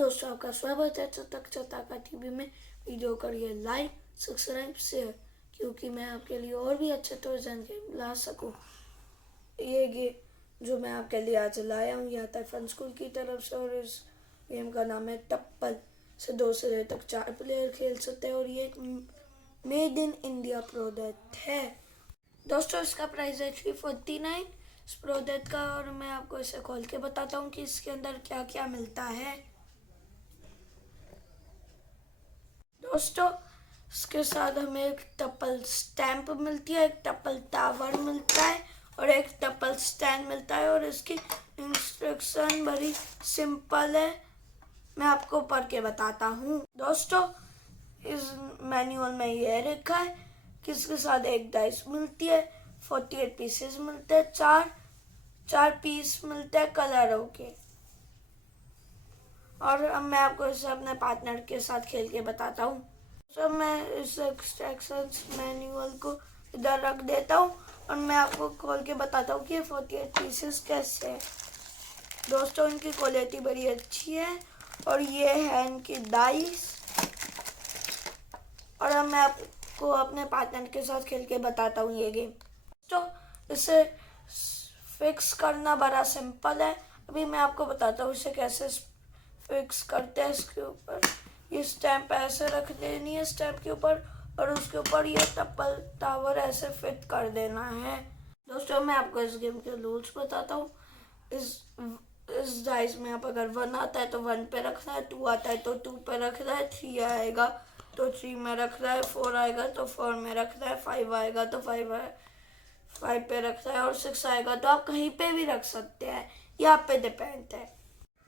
दोस्तों, आपका स्वागत है चतक चताका टीवी में। वीडियो करिए लाइक, सब्सक्राइब, शेयर, क्योंकि मैं आपके लिए और भी अच्छे टॉयज़ गेम ला सकूं। ये गेम जो मैं आपके लिए आज लाया हूँ यह आता है फन स्कूल की तरफ से, और इस गेम का नाम है टप्पल। से 2 से तक 4 प्लेयर खेल सकते हैं, और ये एक मेड इन इंडिया प्रोडक्ट है। दोस्तों, इसका प्राइस है 349 इस प्रोडक्ट का, और मैं आपको इसे खोल के बताता हूँ कि इसके अंदर क्या क्या मिलता है। दोस्तों, इसके साथ हमें एक टप्पल स्टैंप मिलती है, एक टप्पल टावर मिलता है और एक टप्पल स्टैंड मिलता है, और इसकी इंस्ट्रक्शन बड़ी सिंपल है। मैं आपको पढ़ के बताता हूँ। दोस्तों, इस मैनुअल में यह लिखा है कि इसके साथ एक डाइस मिलती है, 48 पीसेस मिलते हैं, चार पीस मिलते हैं कलरों के। और अब मैं आपको इसे अपने पार्टनर के साथ खेल के बताता हूँ। तो मैं इस इंस्ट्रक्शंस मैनुअल को इधर रख देता हूँ, और मैं आपको खोल के बताता हूँ कि ये 48 पीसेस कैसे है। दोस्तों, इनकी क्वालिटी बड़ी अच्छी है, और ये है इनकी डाइस। और अब मैं आपको अपने पार्टनर के साथ खेल के बताता हूँ ये गेम। तो इसे फिक्स करना बड़ा सिंपल है। अभी मैं आपको बताता हूँ इसे कैसे फिक्स करते हैं। इसके ऊपर ये स्टैंप ऐसे रख देनी है स्टैंप के ऊपर, और उसके ऊपर ये टप्पल टावर ऐसे फिट कर देना है। दोस्तों, मैं आपको इस गेम के रूल्स बताता हूँ। इस डाइस में आप अगर 1 आता है तो 1 पे रखना है, 2 आता है तो 2 पे रखना है, 3 आएगा तो 3 में रखना है, 4 आएगा तो 4 में रखना है, 5 आएगा तो 5 पे रखना है, और 6 आएगा तो आप कहीं पे भी रख सकते हैं। ये आप पे डिपेंड है।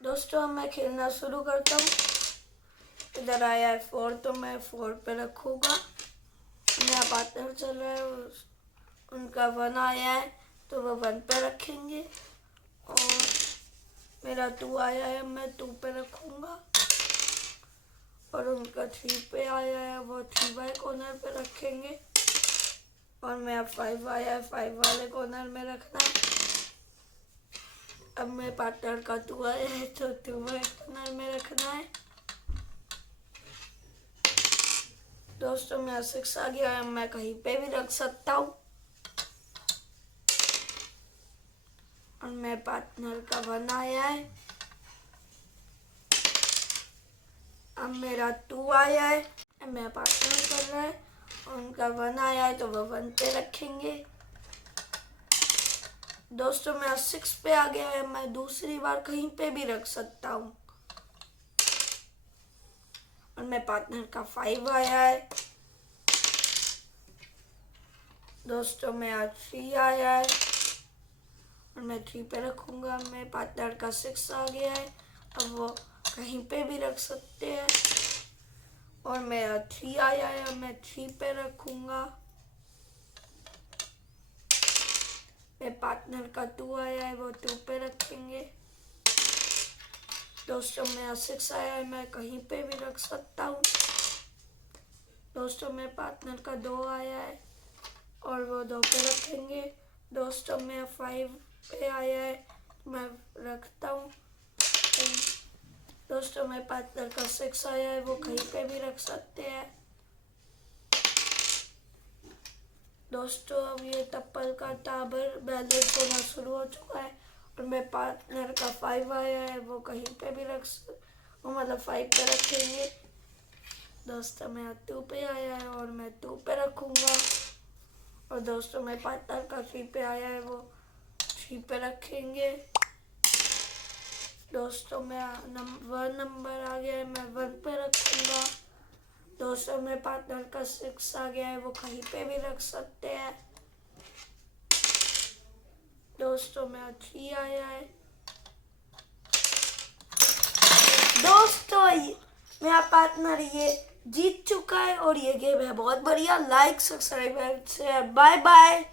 दोस्तों, मैं खेलना शुरू करता हूँ। इधर आया है 4, तो मैं 4 पे रखूँगा। मेरा पार्टनर चल रहा है, उनका 1 आया है तो वो 1 पे रखेंगे, और मेरा 2 आया है, मैं 2 पे रखूँगा, और उनका 3 पे आया है, वो 3 वाले कॉर्नर पे रखेंगे, और मेरा 5 आया है, 5 वाले कॉर्नर में रखना है। अब मेरे पार्टनर का 2 आया है तो 2 वाले कॉर्नर में रखना है। दोस्तों, मेरा 6 आ गया है, मैं कहीं पे भी रख सकता हूँ। और मेरे पार्टनर का 1 आया है। अब मेरा 2 आया है, मेरा पार्टनर कर रहा है, उनका 1 आया है तो वो 1 पे रखेंगे। दोस्तों, मेरा 6 पे आ गया है, मैं दूसरी बार कहीं पे भी रख सकता हूँ। और मेरे पार्टनर का 5 आया है। दोस्तों, मेरा 3 आया है, और मैं 3 पे रखूँगा। मेरे पार्टनर का 6 आ गया है, अब वो कहीं पे भी रख सकते हैं। और मेरा 3 आया है, और मैं 3 पे रखूँगा। मेरे पार्टनर का 2 आया है, वो 2 पे रखेंगे। दोस्तों, मेरा 6 आया है, मैं कहीं पे भी रख सकता हूँ। दोस्तों, मेरे पार्टनर का 2 आया है, और वो 2 पे रखेंगे। दोस्तों, मेरा 5 पे आया है, मैं रखता हूँ। दोस्तों, मेरे पार्टनर का 6 आया है, वो कहीं पे भी रख सकते हैं। दोस्तों, अब ये टप्पल का टावर बैलेंस होना शुरू हो चुका है, और मेरे पार्टनर का 5 आया है, वो कहीं पे भी वो मतलब 5 पे रखेंगे। दोस्तों, मेरा 2 पे आया है, और मैं 2 पे रखूँगा। और दोस्तों, मेरे पार्टनर का 3 पे आया है, वो 3 पे रखेंगे। दोस्तों, मेरा 1 नंबर आ गया है, मैं 1 पे रखूँगा। दोस्तों, मेरे पार्टनर का 6 आ गया है, वो कहीं पे भी रख सकते हैं। दोस्तों, मेरा 3 आया है। दोस्तों, मेरा पार्टनर ये जीत चुका है, और ये गेम है बहुत बढ़िया। Like, subscribe, share, bye bye.